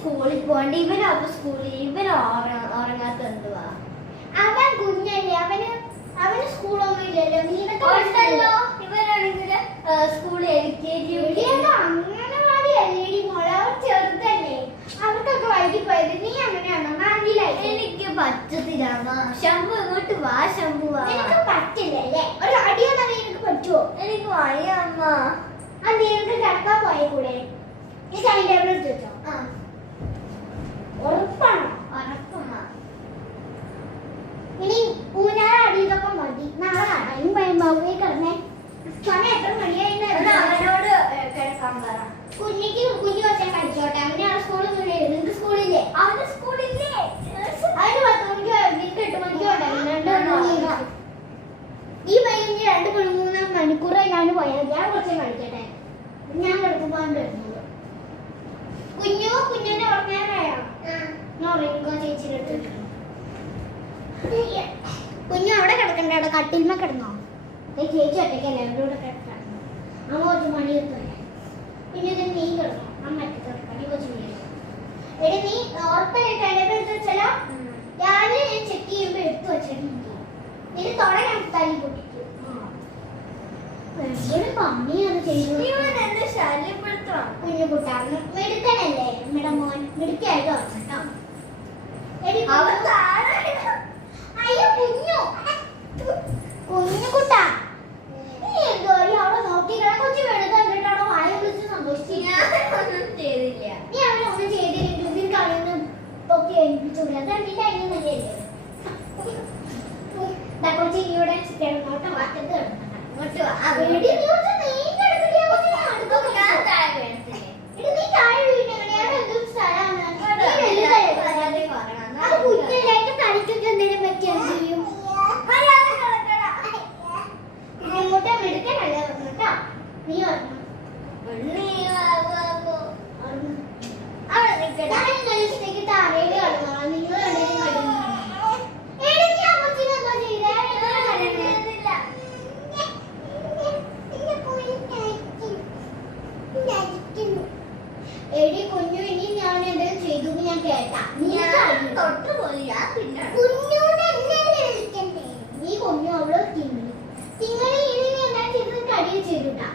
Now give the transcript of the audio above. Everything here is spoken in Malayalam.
സ്കൂളിൽ പോകണ്ട. ഇവനപ്പൊ സ്കൂളിൽ ഉറങ്ങാത്ത എന്തുവാ? അവൻ കുഞ്ഞല്ലേ, അവന് സ്കൂളൊന്നും ഇല്ലല്ലോ. ഉണ്ടല്ലോ. ഇവനാണെങ്കിൽ സ്കൂളിൽ LKG അംഗനവാടി അല്ലേടി മോളെ, അവൻ ചെറുതല്ലേ, അവർക്കൊക്കെ വൈകി പോയത്. നീ അങ്ങനെയാണോ? എനിക്ക് പറ്റത്തില്ല. ശംഭു ഇങ്ങോട്ട് വാ. ശംഭു വാ. നിനക്ക് പറ്റില്ലല്ലേ? ഒരു അടിയൊന്നും നിനക്ക് പറ്റുമോ? എനിക്ക് വയ്യ അമ്മ. അത് നിനക്ക് കിടക്കാൻ പോയ കൂടെ. ഈ ടൈം ടേബിൾ എടുത്ത് വെച്ചോ. ഉറപ്പാണോ? ഉറപ്പമ്മ. ഇനി ഊഞ്ഞാല അടിയതൊക്കെ മതി. നാളെ കാണാം. ഭയമാവേ കിടന്നേ. സമയം എത്ര മണിയായിരുന്നു? അവനോട് കിടക്കാൻ പറ. കുഞ്ഞു വെച്ചാൽ കളിച്ചോട്ടെ. അവനാണ് സ്കൂളിൽ നിനക്ക് സ്കൂളില്ലേ? അവന് സ്കൂളില്ലേ? അതിന് 10 മണിക്ക് നിനക്ക് 8 മണിക്ക് ഉണ്ടായിരുന്നു. ഈ പയ്യന് 2-3 മണിക്കൂർ ഞാൻ പോയാൽ ഞാൻ കുറച്ച് കളിക്കട്ടെ. ഞാൻ കിടക്കുമ്പോൾ വരുന്നുള്ളൂ. കുഞ്ഞിന്റെ ഉറങ്ങാനായോ? ഞാൻ ഉറങ്ങിക്കോ ചേച്ചിയുടെ അടുത്ത്. കുഞ്ഞു അവിടെ കിടക്കണ്ട, അവിടെ കട്ടിൽമ കിടന്നോ? ചേച്ചി ഒറ്റയ്ക്കല്ലേ അവരുടെ കൂടെ കിടക്കണം. അമ്മ കുറച്ച് മണി എത്തുമല്ലേ. പിന്നെ ഇത് നീ കിടന്നോ? അമ്മ കിടക്കണം. നീ കുറച്ച് മണി എടി നീ ഉറപ്പായിട്ട് എടുത്ത് വെച്ചാലോ. രാവിലെ ഞാൻ ചെക്ക് ചെയ്യുമ്പോൾ എടുത്തു വെച്ചിട്ടുണ്ട്. നിന്റെ തൊട ഞാൻ തല്ലി പൊട്ടിക്കും. പണിയാണ് ചെയ്യുന്നത്. കുഞ്ഞു കൂട്ടാണ് മെടുക്കനല്ലേ നമ്മുടെ മോൻ. മെടുക്കായിട്ട് കേട്ടോ. അയ്യോ കുഞ്ഞു കുട്ടാ, നീ എന്തോ അവിടെ നോക്കിക്കട. കൊച്ചു വെളുതോ വായ വിളിച്ച് സന്തോഷിച്ചില്ല. നീ അവനെ ഒന്നും ചെയ്തില്ലെങ്കിൽ നിനക്ക് അവനൊന്ന് പൊക്കി ഏൽപ്പിച്ചൂല. അതെന്റെ അനിയനല്ലേ. കൊച്ചി ഇവിടെ കിടന്നോട്ടെ. വാക്കത്ത് കിടന്നോട്ടെ. നീ താഴെ വീട്ടിൽ എന്തും സ്ഥലമാണ്. അത് കുഞ്ഞല്ലായിട്ട് കളിച്ചിട്ട് എന്തെങ്കിലും പറ്റിയാൽ ചെയ്യും. ഇങ്ങോട്ട് മെടുക്കനല്ല കേട്ടോ. നീ ഓർമ്മ താഴേക്ക് കടന്നോളാം. നിങ്ങൾ എടി കുഞ്ഞു, ഇനി ഞാൻ എന്തെങ്കിലും ചെയ്തു ഞാൻ കേട്ടാ. നീ കുഞ്ഞു അവള് തിങ്ങളി ഇനി എന്താ ചെയ്തത്? കടിയ ചെയ്തുട്ടാ.